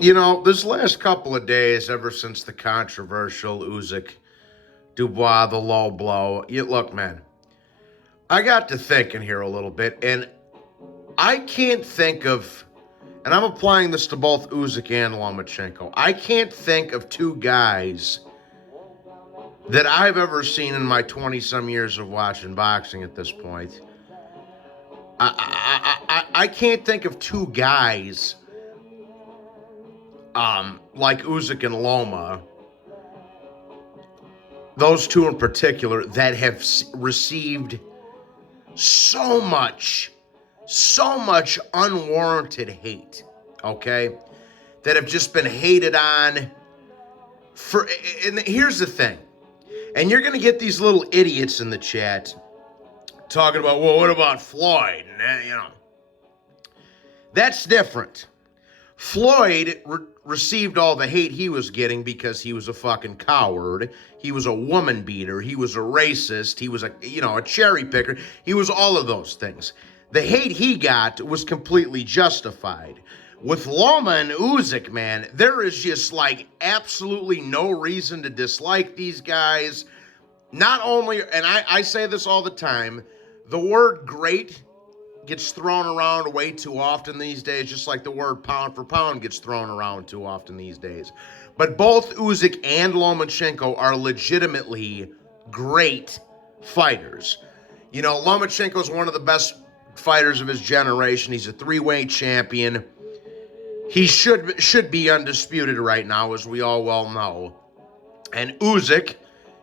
This last couple of days, ever since the controversial Usyk Dubois, the low blow, look, man, I got to thinking here a little bit, and I can't think of, and I'm applying this to both Usyk and Lomachenko, I can't think of two guys that I've ever seen in my 20-some years of watching boxing at this point. I can't think of two guys like Usyk and Loma, those two in particular, that have received so much unwarranted hate, okay? That have just been hated on for, and here's the thing, and you're going to get these little idiots in the chat talking about, well, what about Floyd? And, that's different. Floyd received all the hate he was getting because he was a fucking coward. He was a woman beater. He was a racist. He was a cherry picker. He was all of those things. The hate he got was completely justified. With Loma and Usyk, man, there is just absolutely no reason to dislike these guys. Not only, and I say this all the time, the word great gets thrown around way too often these days, just like the word pound for pound gets thrown around too often these days. But both Usyk and Lomachenko are legitimately great fighters. Lomachenko is one of the best fighters of his generation. He's a three-weight champion. He should be undisputed right now, as we all well know. And Usyk,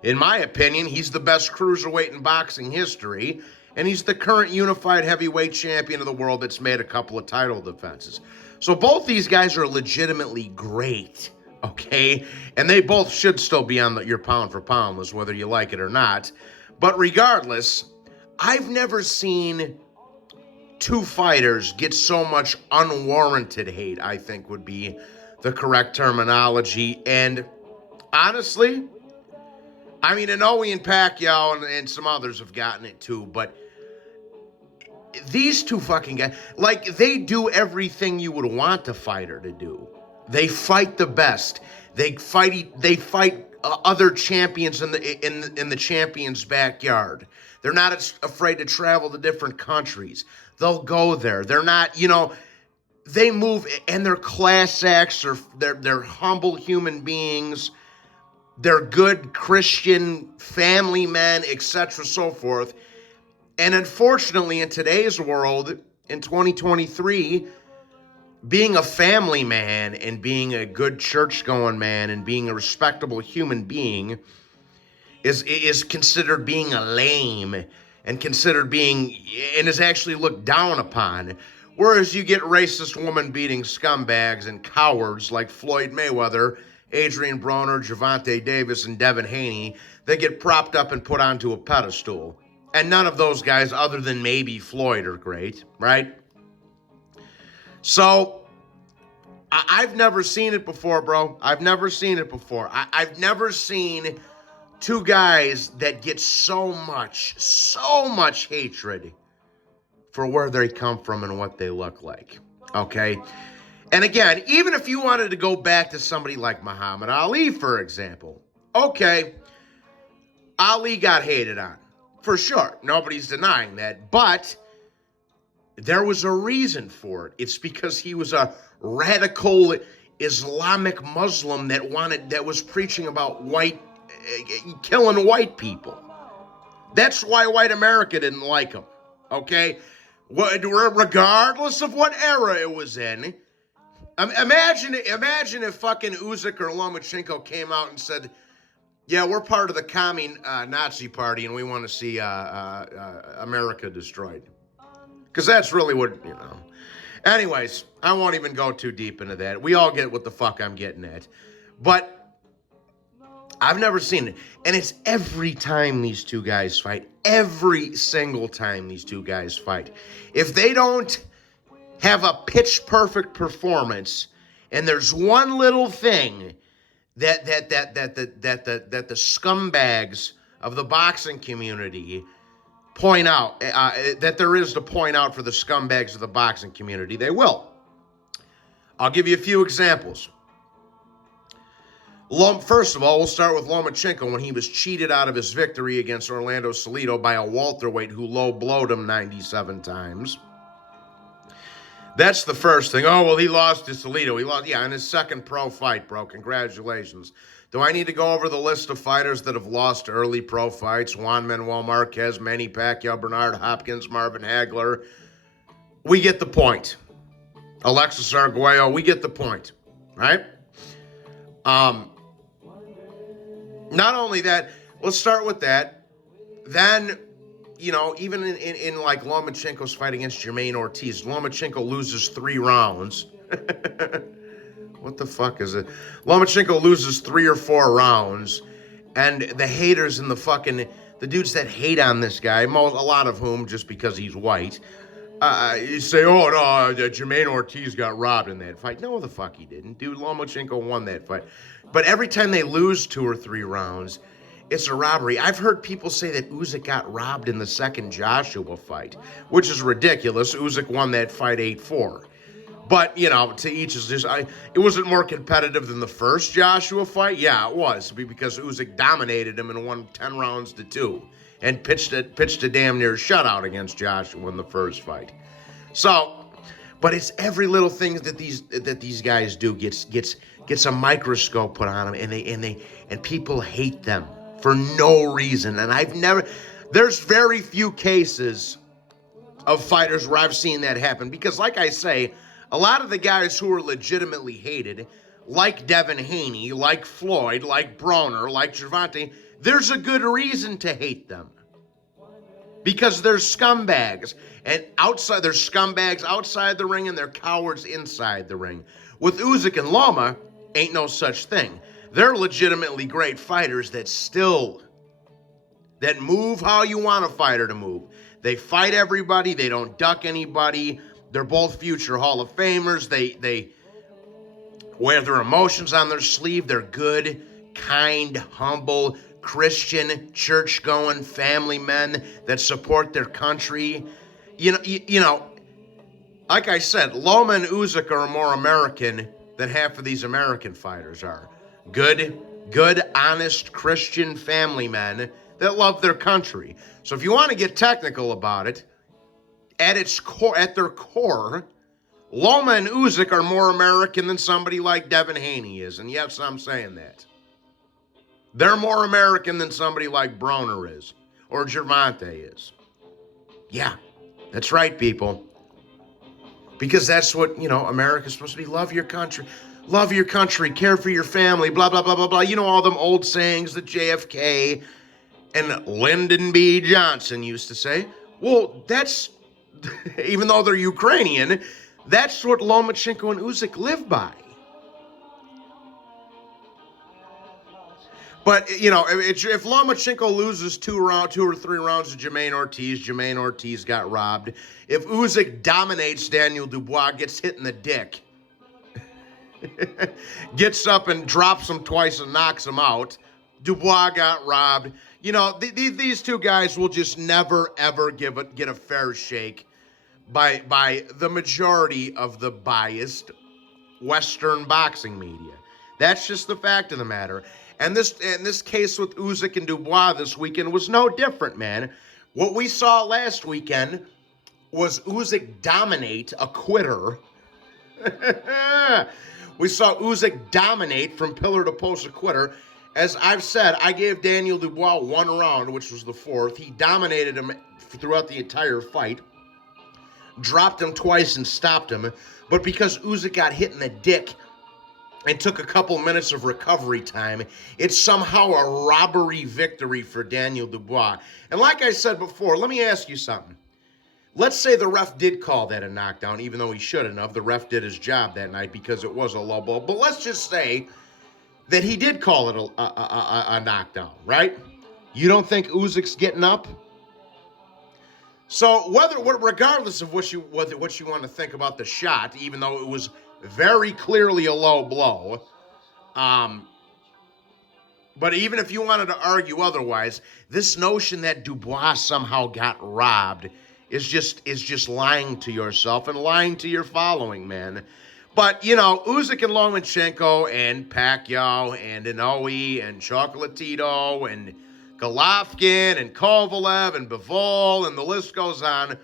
in my opinion, he's the best cruiserweight in boxing history. And he's the current unified heavyweight champion of the world that's made a couple of title defenses. So both these guys are legitimately great, okay? And they both should still be on your pound for pound list, whether you like it or not. But regardless, I've never seen two fighters get so much unwarranted hate, I think would be the correct terminology. And honestly, I know Ian Pacquiao and some others have gotten it too, but these two fucking guys, they do everything you would want a fighter to do. They fight the best. They fight other champions in the champion's backyard. They're not afraid to travel to different countries. They'll go there. They're not, they move, and they're class acts, or they're humble human beings. They're good Christian family men, etc., so forth. And unfortunately, in today's world, in 2023, being a family man and being a good church-going man and being a respectable human being is considered being a lame and considered being, and is actually looked down upon. Whereas you get racist woman-beating scumbags and cowards like Floyd Mayweather, Adrian Broner, Gervonta Davis, and Devin Haney that get propped up and put onto a pedestal. And none of those guys, other than maybe Floyd, are great, right? So, I've never seen it before, bro. I've never seen it before. I've never seen two guys that get so much hatred for where they come from and what they look like, okay? And again, even if you wanted to go back to somebody like Muhammad Ali, for example, okay, Ali got hated on. For sure, nobody's denying that, but there was a reason for it. It's because he was a radical Islamic Muslim that was preaching about killing white people. That's why white America didn't like him, okay? Regardless of what era it was in. Imagine if fucking Usyk or Lomachenko came out and said, yeah, we're part of the commie Nazi party, and we want to see America destroyed. Because that's really what, Anyways, I won't even go too deep into that. We all get what the fuck I'm getting at. But I've never seen it. And it's every time these two guys fight. Every single time these two guys fight. If they don't have a pitch-perfect performance, and there's one little thing that the scumbags of the boxing community point out, that there is to point out for the scumbags of the boxing community, they will. I'll give you a few examples. First of all, we'll start with Lomachenko when he was cheated out of his victory against Orlando Salido by a welterweight who low-blowed him 97 times. That's the first thing. Oh, well, he lost to Salido. He lost, yeah, in his second pro fight, bro. Congratulations. Do I need to go over the list of fighters that have lost early pro fights? Juan Manuel Marquez, Manny Pacquiao, Bernard Hopkins, Marvin Hagler. We get the point. Alexis Arguello, we get the point, right? Not only that, let's start with that. Then, you know, even in like Lomachenko's fight against Jermaine Ortiz, Lomachenko loses 3 rounds. What the fuck is it? Lomachenko loses 3 or 4 rounds, and the haters and the dudes that hate on this guy, a lot of whom just because he's white, you say, oh, no, Jermaine Ortiz got robbed in that fight. No, the fuck he didn't. Dude, Lomachenko won that fight. But every time they lose 2 or 3 rounds, it's a robbery. I've heard people say that Usyk got robbed in the second Joshua fight, which is ridiculous. Usyk won that fight 8-4. But, you know, to each is just, it wasn't more competitive than the first Joshua fight? Yeah, it was, because Usyk dominated him and won 10 rounds to 2 and pitched a damn near shutout against Joshua in the first fight. So, but it's every little thing that these guys do gets a microscope put on them, and people hate them for no reason. And there's very few cases of fighters where I've seen that happen, because like I say, a lot of the guys who are legitimately hated, like Devin Haney, like Floyd, like Broner, like Gervonta, there's a good reason to hate them. Because they're scumbags. And they're scumbags outside the ring, and they're cowards inside the ring. With Usyk and Loma, ain't no such thing. They're legitimately great fighters that move how you want a fighter to move. They fight everybody. They don't duck anybody. They're both future Hall of Famers. They wear their emotions on their sleeve. They're good, kind, humble, Christian, church-going family men that support their country. You know, like I said, Loma and Usyk are more American than half of these American fighters are. Good, honest, Christian family men that love their country. So if you want to get technical about it, at their core, Loma and Usyk are more American than somebody like Devin Haney is. And yes, I'm saying that. They're more American than somebody like Broner is, or Gervonta is. Yeah, that's right, people. Because that's what, you know, America's supposed to be. Love your country. Love your country. Care for your family. Blah, blah, blah, blah, blah. You know, all them old sayings that JFK and Lyndon B. Johnson used to say. Well, that's, even though they're Ukrainian, that's what Lomachenko and Usyk live by. But, you know, if Lomachenko loses 2 or 3 rounds to Jermaine Ortiz got robbed. If Usyk dominates Daniel Dubois, gets hit in the dick, gets up and drops him twice and knocks him out, Dubois got robbed. You know, these two guys will just never, ever get a fair shake by the majority of the biased Western boxing media. That's just the fact of the matter. And this case with Usyk and Dubois this weekend was no different, man. What we saw last weekend was Usyk dominate a quitter. We saw Usyk dominate from pillar to post a quitter. As I've said, I gave Daniel Dubois 1 round, which was the 4th. He dominated him throughout the entire fight. Dropped him twice and stopped him. But because Usyk got hit in the dick and took a couple minutes of recovery time, it's somehow a robbery victory for Daniel Dubois. And like I said before, let me ask you something. Let's say the ref did call that a knockdown, even though he shouldn't have. The ref did his job that night because it was a low blow. But let's just say that he did call it a knockdown, right? You don't think Usyk's getting up? So regardless of what you want to think about the shot, even though it was very clearly a low blow, but even if you wanted to argue otherwise, this notion that Dubois somehow got robbed is just lying to yourself and lying to your following, man. But, you know, Usyk and Lomachenko and Pacquiao and Inoue and Chocolatito and Golovkin and Kovalev and Bivol and the list goes on.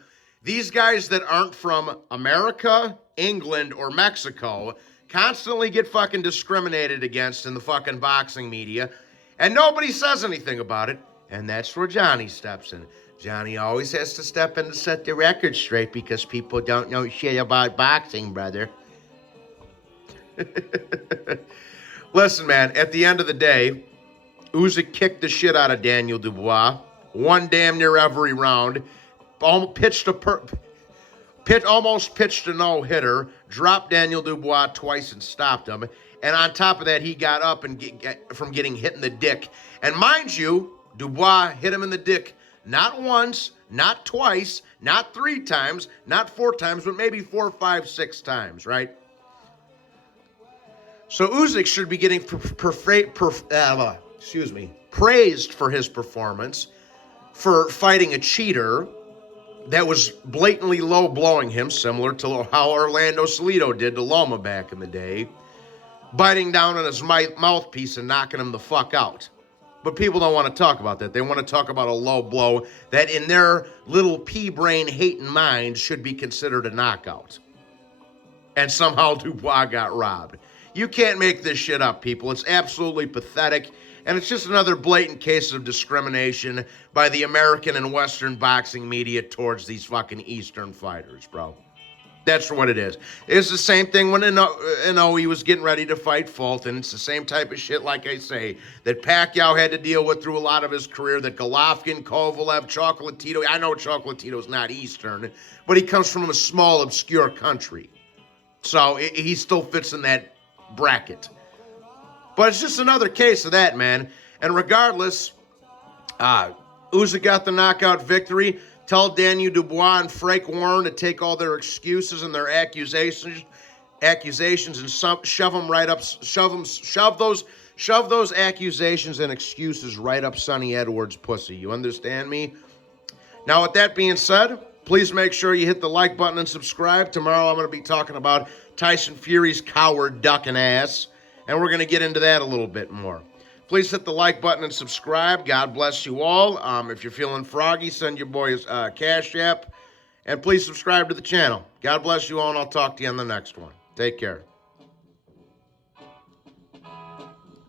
These guys that aren't from America, England, or Mexico constantly get fucking discriminated against in the fucking boxing media, and nobody says anything about it. And that's where Johnny steps in. Johnny always has to step in to set the record straight because people don't know shit about boxing, brother. Listen, man, at the end of the day, Usyk kicked the shit out of Daniel Dubois, won damn near every round, almost pitched a no-hitter, dropped Daniel Dubois twice and stopped him, and on top of that, he got up and from getting hit in the dick. And mind you, Dubois hit him in the dick not once, not twice, not 3 times, not 4 times, but maybe 4, 5, 6 times, right? So Usyk should be getting praised for his performance, for fighting a cheater that was blatantly low-blowing him, similar to how Orlando Salido did to Loma back in the day, biting down on his mouthpiece and knocking him the fuck out. But people don't want to talk about that. They want to talk about a low blow that in their little pea-brain hating mind should be considered a knockout. And somehow Dubois got robbed. You can't make this shit up, people. It's absolutely pathetic, and it's just another blatant case of discrimination by the American and Western boxing media towards these fucking Eastern fighters, bro. That's what it is. It's the same thing when Inoue was getting ready to fight Fulton. It's the same type of shit, like I say, that Pacquiao had to deal with through a lot of his career, that Golovkin, Kovalev, Chocolatito, I know Chocolatito's not Eastern, but he comes from a small, obscure country. So he still fits in that bracket. But it's just another case of that, man. And regardless, Usyk got the knockout victory. Tell Daniel Dubois and Frank Warren to take all their excuses and their accusations and shove those accusations and excuses right up Sonny Edwards' pussy. You understand me? Now, with that being said, please make sure you hit the like button and subscribe. Tomorrow I'm going to be talking about Tyson Fury's coward ducking ass, and we're going to get into that a little bit more. Please hit the like button and subscribe. God bless you all. If you're feeling froggy, send your boys Cash App, and please subscribe to the channel. God bless you all, and I'll talk to you on the next one. Take care.